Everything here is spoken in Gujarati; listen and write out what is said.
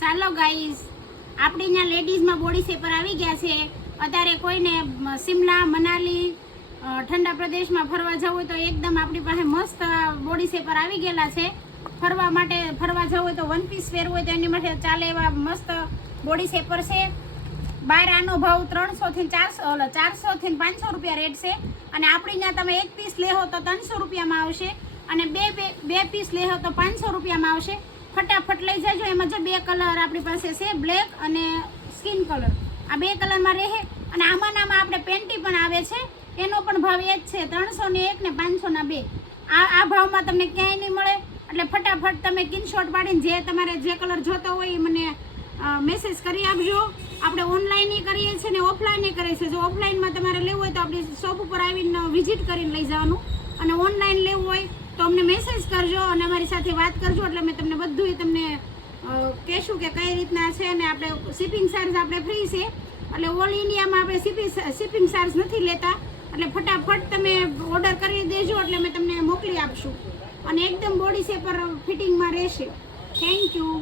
ચાલો ગાઈઝ, આપણે અહીંયા લેડીઝમાં બોડી શેપર આવી ગયા છે. અત્યારે કોઈને શિમલા મનાલી ઠંડા પ્રદેશમાં ફરવા જવું હોય તો એકદમ આપણી પાસે મસ્ત બોડી શેપર આવી ગયેલા છે. ફરવા જવું હોય તો વન પીસ પહેરવું હોય તો એની માટે ચાલે એવા મસ્ત બોડી શેપર છે. બહાર આનો ભાવ 300 થી 400 થી 500 રૂપિયા રેટ છે. અને આપણે અહીંયા તમે એક પીસ લેહો તો 300 રૂપિયામાં આવશે અને બે પીસ લેહો તો 500 રૂપિયામાં આવશે. ફટાફટ લઈ જજો. એમાં જે બે કલર આપણી પાસે છે, બ્લેક અને સ્કિન કલર, આ બે કલરમાં રહે. અને આમાં આપણે પેન્ટી પણ આવે છે, એનો પણ ભાવ એ જ છે, 301 ને 500 2. આ ભાવમાં તમને ક્યાંય નહીં મળે. એટલે ફટાફટ તમે સ્ક્રીનશોટ પાડીને જે તમારે જે કલર જોતો હોય એ મને મેસેજ કરી આપજો. આપણે ઓનલાઈન કરીએ છીએ ને ઓફલાઈન કરીએ છીએ. જો ઓફલાઈનમાં તમારે લેવું હોય તો આપણી શોપ ઉપર આવીને વિઝિટ કરીને લઈ જવાનું, અને ઓનલાઈન લેવું હોય તો અમને મેસેજ કરજો અને અમારી સાથે વાત કરજો. એટલે અમે તમને બધું તમને કહેશું કે કઈ રીતના છે. અને આપણે શિપિંગ ચાર્જ આપણે ફ્રી છે, એટલે ઓલ ઇન્ડિયામાં આપણે શિપિંગ ચાર્જ નથી લેતા. એટલે ફટાફટ તમે ઓર્ડર કરી દેજો, એટલે અમે તમને મોકલી આપશું. અને એકદમ બોડી શેપર ફિટિંગમાં રહેશે. Thank you.